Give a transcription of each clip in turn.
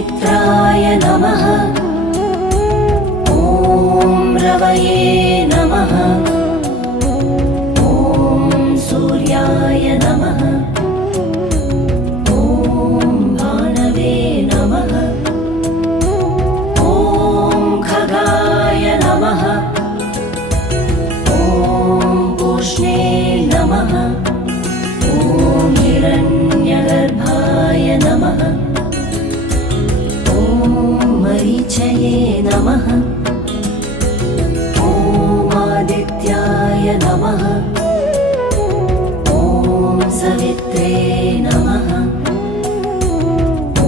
मित्राय नमः। ॐ रवये नमः। ॐ सूर्याय नमः। ॐ भानवे नमः। ॐ खगाय नमः। ॐ पूष्णे नमः। ॐ हिरण्यगर्भाय नमः। मरीचये नमः। ॐ आदित्याय नमः। ॐ सवित्रे नमः। ॐ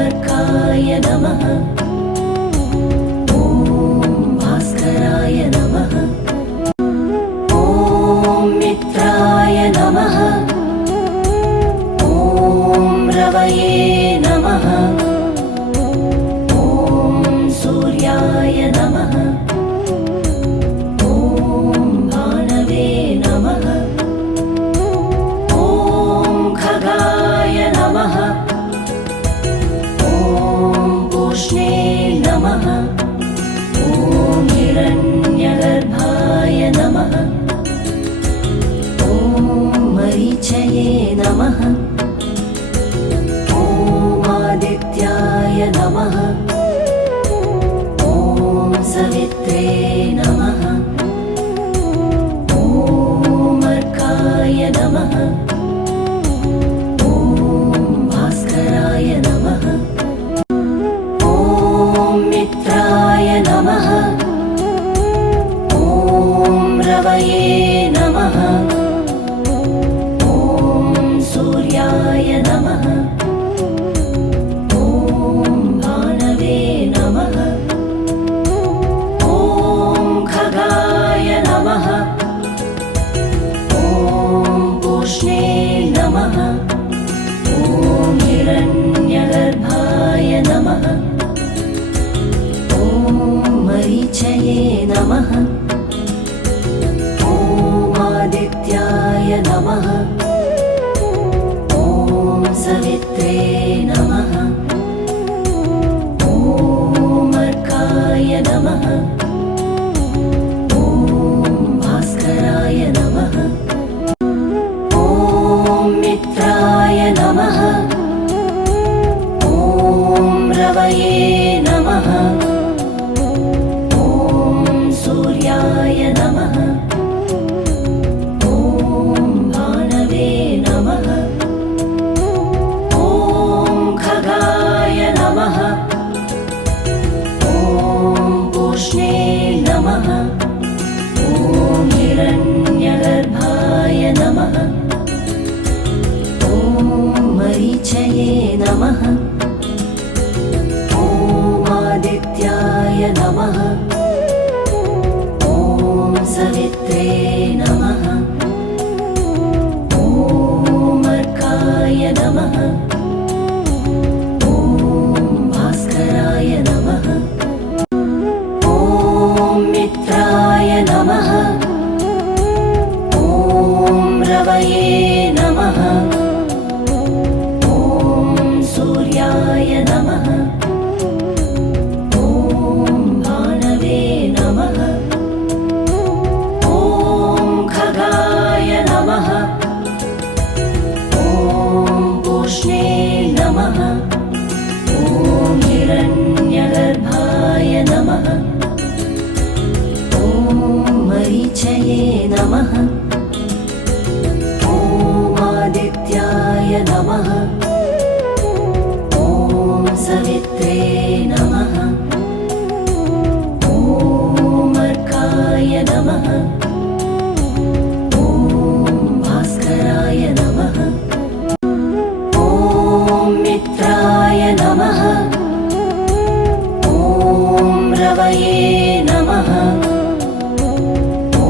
अर्काय नमः। ॐ भास्कराय नमः। ॐ मित्राय नमः। ॐ रवये नमः। सूर्याय नमः। ॐ भानवे नमः। ॐ खगाय नमः। ॐ पूष्णे नमः। ॐ हिरण्यगर्भाय नमः। ॐ मरीचये नमः। ॐ आदित्याय नमः। सवित्रे नमः। ॐ अर्काय नमः। ॐ भास्कराय नमः। ॐ मित्राय नमः। ॐ रवये नमः। ॐ सूर्याय नमः। नमः। ॐ हिरण्यगर्भाय नमः। ॐ मरीचये नमः। ॐ आदित्याय नमः। ॐ सवित्रे नमः। ॐ अर्काय नमः। ॐ भास्कराय नमः। मित्राय नमः। ॐ रवये नमः। ॐ सूर्याय नमः। ॐ भानवे नमः। ॐ खगाय नमः। ॐ पूष्णे नमः। ॐ हिरण्यगर्भाय नमः। मरीचये नमः। ॐ आदित्याय नमः। ॐ सवित्रे नमः। ॐ अर्काय नमः। ॐ भास्कराय नमः। ॐ मित्राय नमः। ॐ रवये नमः। सूर्याय नमः। ॐ भानवे नमः। ॐ खगाय नमः। ॐ पूष्णे नमः। ॐ हिरण्यगर्भाय नमः। ॐ मरीचये नमः। ॐ आदित्याय नमः। सवित्रे नमः। ॐ अर्काय नमः। ॐ भास्कराय नमः। ॐ मित्राय नमः। ॐ रवये नमः। ॐ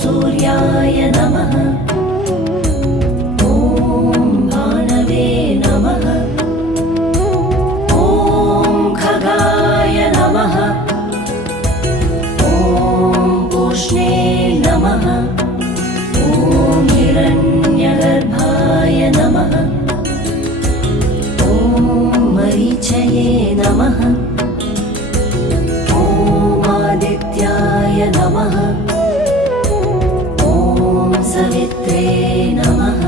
सूर्याय नमः। ॐ भानवे नमः। ॐ मरीचये नमः। ॐ आदित्याय नमः। ॐ सवित्रे नमः।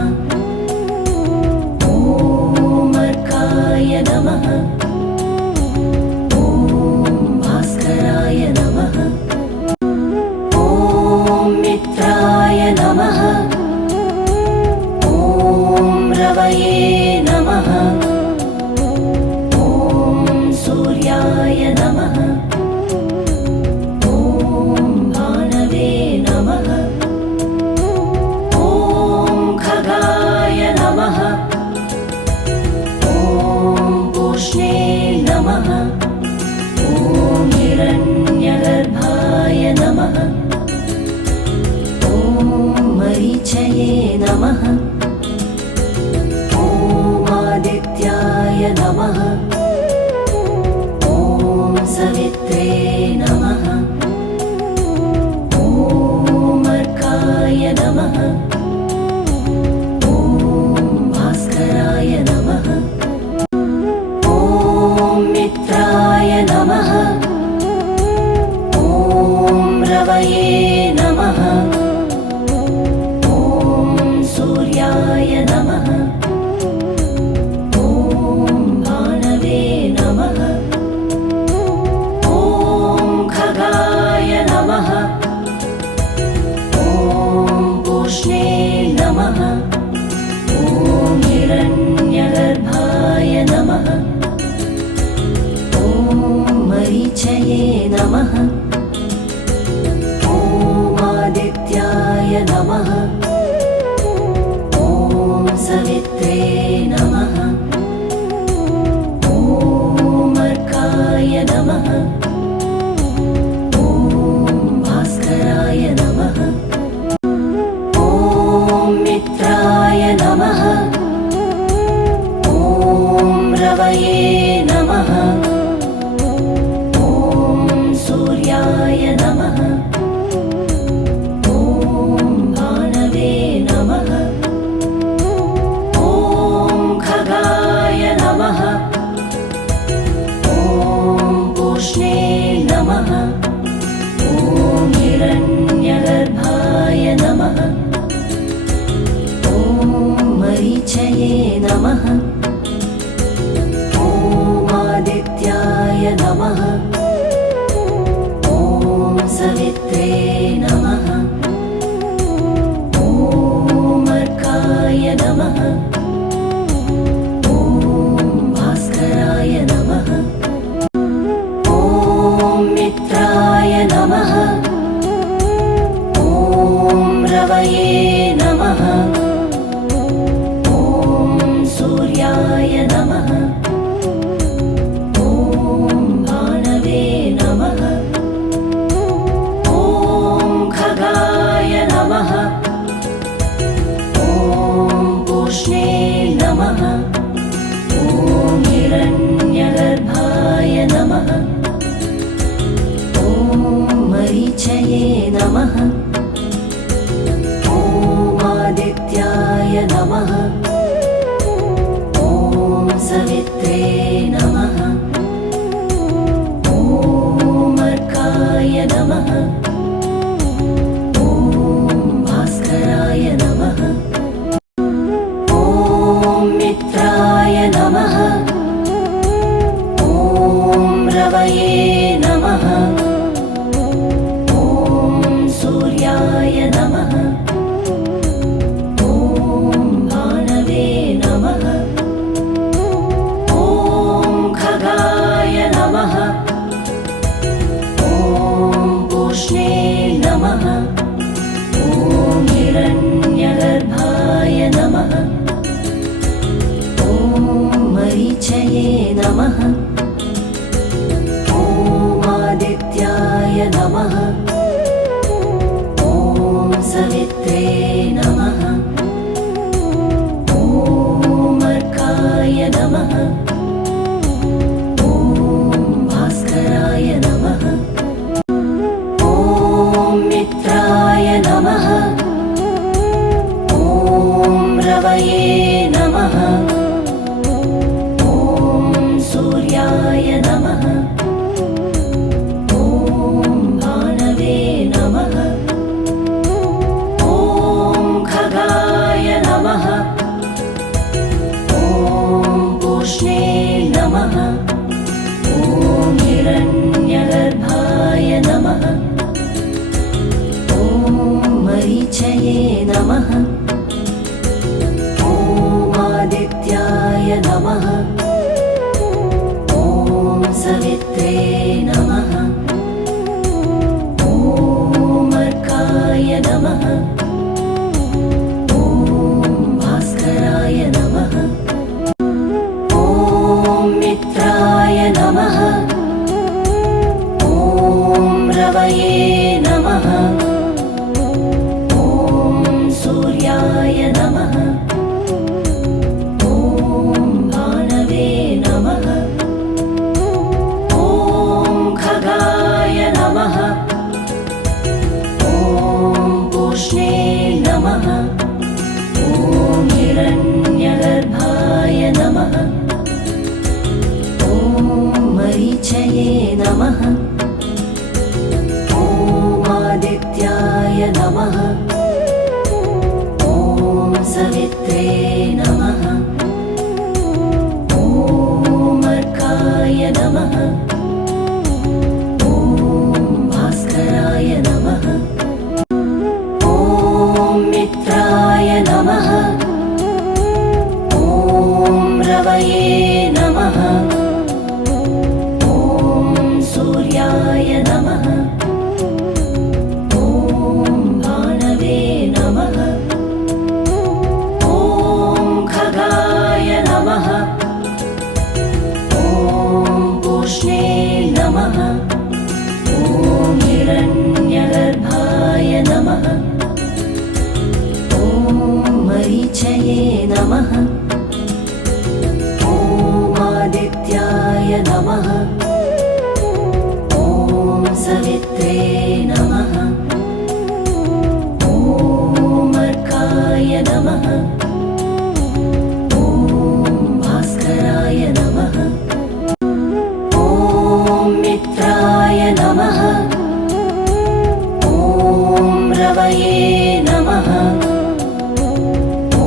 ॐ अर्काय नमः। ॐ भास्कराय नमः। ॐ मित्राय नमः। ॐ रवये नमः। ॐ सूर्याय नमः। ॐ भानवे नमः। ॐ खगाय नमः। ॐ पूष्णे नमः। ॐ हिरण्यगर्भाय नमः। ॐ मरीचये नमः। ॐ आदित्याय नमः। ॐ सवित्रे नमः। ॐ अर्काय नमः। ॐ भास्कराय नमः। ॐ मित्राय नमः। ॐ रवये नमः। ॐ सूर्याय नमः। ॐ भानवे नमः। ॐ खगाय नमः। ॐ पूष्णे नमः। ॐ हिरण्यगर्भाय नमः। ॐ मरीचये नमः। ॐ आदित्याय नमः। ॐ सवित्रे नमः। ॐ अर्काय नमः। ॐ भास्कराय नमः। ॐ मित्राय नमः। ॐ रवये नमः। ॐ सूर्याय नमः। ॐ भानवे नमः। ॐ खगाय नमः। ॐ पूष्णे नमः। ॐ हिरण्यगर्भाय नमः। ॐ मरीचये नमः। ॐ आदित्याय नमः। ॐ सवित्रे नमः। ॐ अर्काय नमः। ॐ भास्कराय नमः। ॐ मित्राय नमः। ॐ रवये नमः। ॐ सूर्याय नमः। ॐ भानवे नमः। ॐ खगाय नमः। ॐ पूष्णे नमः। ॐ हिरण्यगर्भाय नमः। ॐ मरीचये नमः। ॐ आदित्याय नमः। ॐ सवित्रे नमः। ॐ अर्काय नमः। ॐ भास्कराय नमः। ॐ मित्राय नमः। ॐ रवये नमः। ॐ सूर्याय नमः। ॐ भानवे नमः। ॐ खगाय नमः। ॐ पूष्णे नमः। ॐ हिरण्यगर्भाय नमः। ॐ मरीचये नमः। ॐ आदित्याय नमः। ॐ सवित्रे नमः। ॐ अर्काय नमः। ॐ भास्कराय नमः। ॐ मित्राय नमः। ॐ रवये नमः। ॐ सूर्याय मरीचये नमः ॐ आदित्याय नमः ॐ सवित्रे नमः ॐ अर्काय नमः ॐ भास्कराय नमः ॐ मित्राय नमः ॐ रवये नमः ॐ सूर्याय नमः ॐ भानवे नमः ॐ खगाय नमः ॐ पूष्णे नमः ॐ हिरण्यगर्भाय नमः ॐ मरीचये नमः ॐ आदित्याय नमः ॐ सवित्रे नमः ॐ अर्काय नमः ॐ भास्कराय नमः ॐ मित्राय नमः ॐ रवये नमः ॐ सूर्याय नमः ॐ भानवे नमः ॐ खगाय नमः ॐ पूष्णे नमः ॐ हिरण्यगर्भाय नमः ॐ मरीचये नमः ॐ आदित्याय नमः ॐ सवित्रे नमः ॐ अर्काय नमः ॐ भास्कराय नमः ॐ मित्राय नमः ॐ रवये नमः ॐ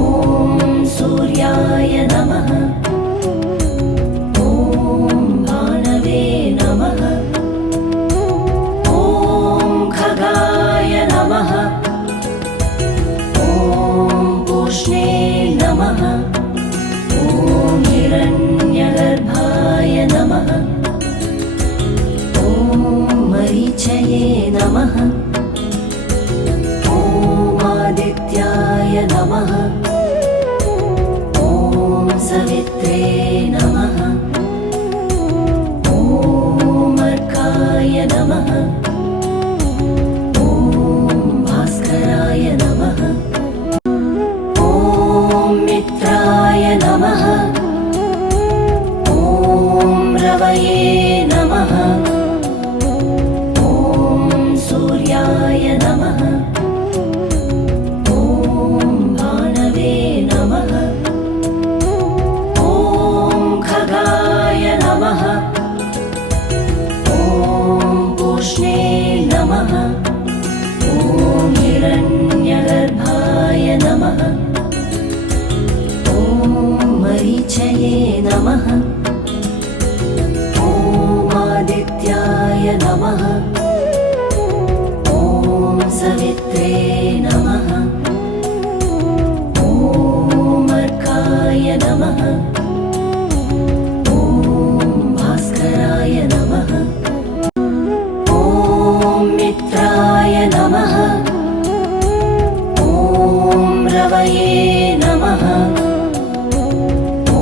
सूर्याय नमः ॐ भानवे नमः ॐ खगाय नमः ॐ पूष्णे नमः ॐ हिरण्यगर्भाय नमः ॐ मरीचये नमः ॐ आदित्याय नमः ॐ सवित्रे नमः ॐ अर्काय नमः ॐ भास्कराय नमः ॐ मित्राय नमः ॐ रवये नमः ॐ सूर्याय नमः ॐ भानवे नमः ॐ खगाय नमः ॐ पूष्णे नमः ॐ हिरण्यगर्भाय नमः ॐ मरीचये नमः ॐ आदित्याय नमः ॐ सवित्रे नमः ॐ अर्काय नमः ॐ भास्कराय नमः ॐ मित्राय नमः ॐ रवये नमः ॐ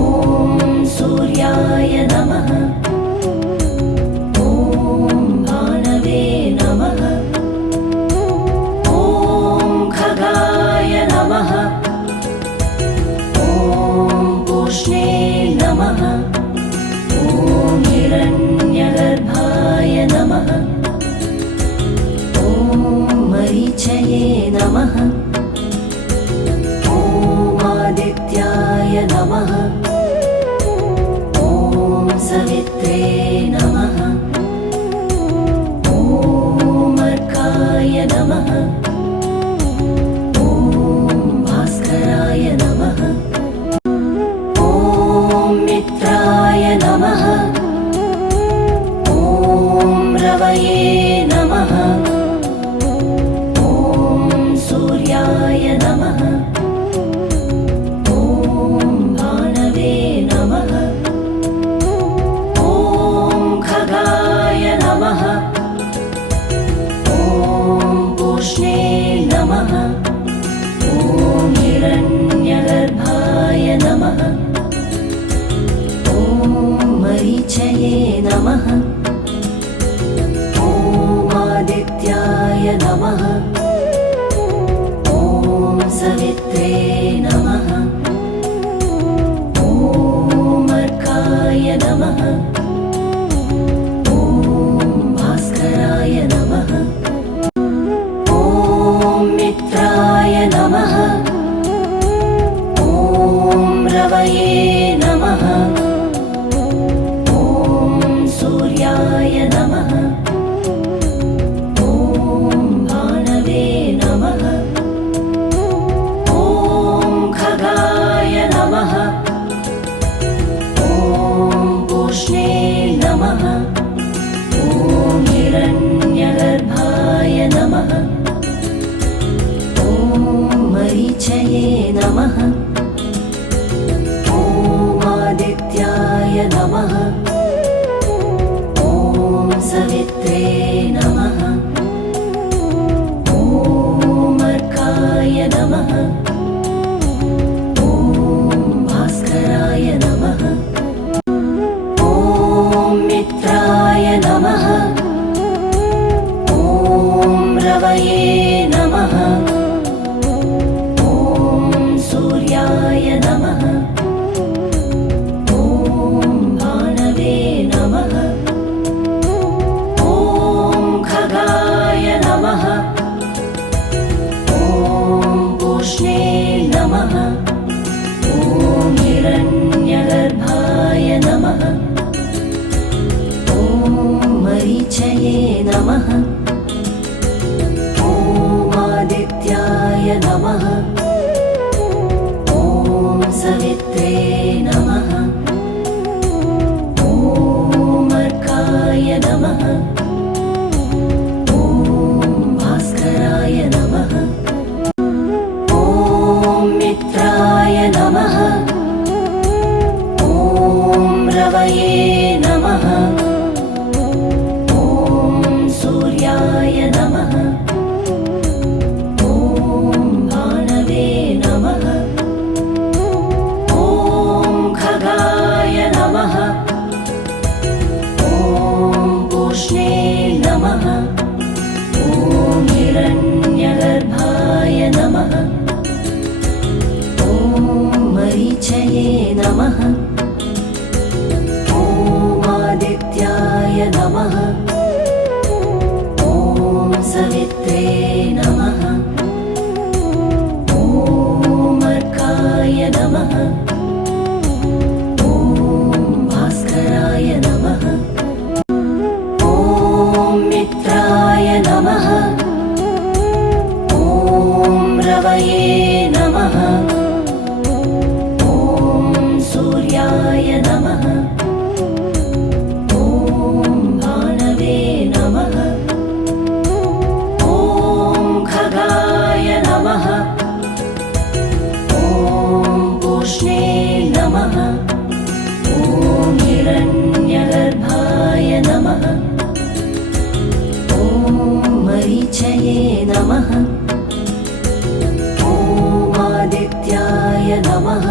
सूर्याय नमः ॐ भानवे नमः ॐ खगाय नमः ॐ पूष्णे नमः ॐ हिरण्यगर्भाय नमः ॐ मरीचये नमः ॐ आदित्याय नमः ॐ सवित्रे नमः ॐ अर्काय नमः ॐ भास्कराय नमः ॐ मित्राय नमः ॐ रवये नमः ॐ सूर्याय मरीचये नमः। ॐ आदित्याय नमः। ॐ सवित्रे नमः। ॐ अर्काय नमः। ॐ भास्कराय नमः। ॐ मित्राय नमः। ॐ रवये नमः। ॐ सूर्याय नमः। ॐ भानवे नमः। ॐ खगाय नमः। ॐ पूष्णे नमः। ॐ हिरण्यगर्भाय नमः। ॐ मरीचये नमः। ॐ आदित्याय नमः। ॐ सवित्रे नमः। ॐ अर्काय नमः। ॐ भास्कराय नमः। ॐ मित्राय नमः। ॐ रवये नमः। ॐ सूर्याय नमः। ॐ भानवे नमः। ॐ खगाय नमः। ॐ पूष्णे नमः। ॐ हिरण्यगर्भाय नमः। ॐ मरीचये नमः। ॐ आदित्याय नमः। ॐ सवित्रे नमः। ॐ अर्काय नमः। ॐ भास्कराय नमः। ॐ मित्राय नमः। ॐ रवये नमः। ॐ सूर्याय नमः। ॐ भानवे नमः। ॐ खगाय नमः। ॐ पूष्णे नमः। ॐ हिरण्यगर्भाय नमः। ॐ मरीचये नमः। ॐ आदित्याय नमः। ॐ सवित्रे नमः। ॐ अर्काय नमः। ॐ भास्कराय नमः। ॐ मित्राय नमः। ॐ रवये नमः। ॐ सूर्याय नमः। ॐ भानवे नमः। ॐ खगाय नमः। ॐ पूष्णे नमः। ॐ हिरण्यगर्भाय नमः। ॐ मरीचये नमः। ॐ आदित्याय नमः।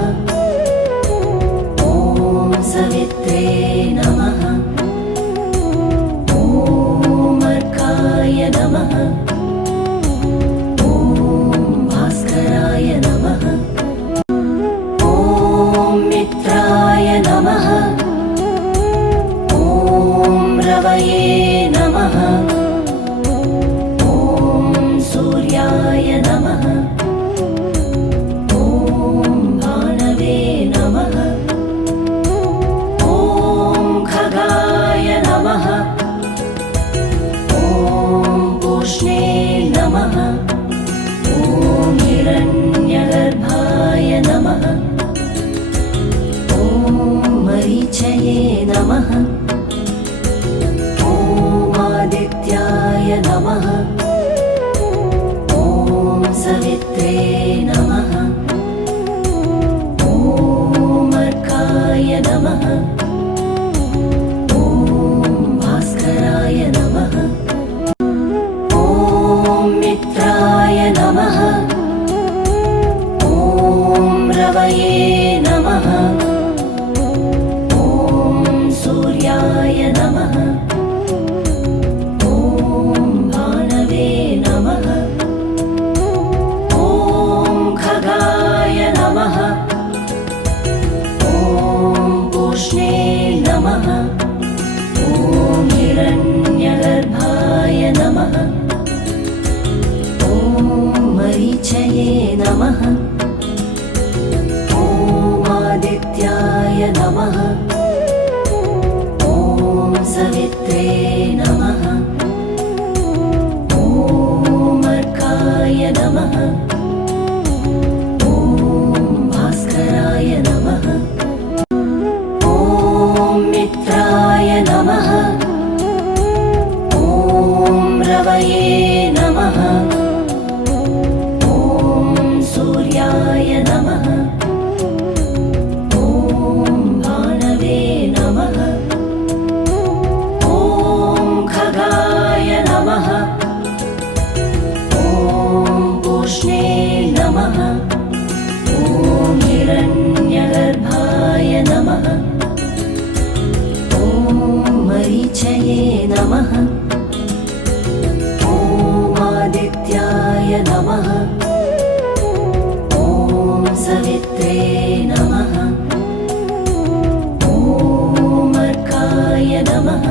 ॐ सवित्रे नमः। ॐ अर्काय नमः। ॐ भास्कराय नमः। ॐ मित्राय नमः। ॐ रवये नमः। ॐ सूर्याय नमः। ॐ भानवे नमः। ॐ खगाय नमः। ॐ पूष्णे नमः। ॐ हिरण्यगर्भाय नमः। ॐ मरीचये नमः। ॐ आदित्याय नमः। ॐ सवित्रे नमः। ॐ अर्काय नमः। ॐ भास्कराय नमः। ॐ मित्राय नमः। ॐ रवये नमः। ॐ सूर्याय नमः ॐ आदित्याय नमः ॐ सवित्रे नमः ॐ अर्काय नमः ॐ भास्कराय नमः ॐ मित्राय नमः ॐ रवये नमः ॐ सूर्याय नमः ॐ भानवे नमः ॐ खगाय नमः ॐ पूष्णे नमः ॐ हिरण्यगर्भाय नमः ॐ मरीचये नमः ॐ आदित्याय नमः ॐ सवित्रे नमः ॐ अर्काय नमः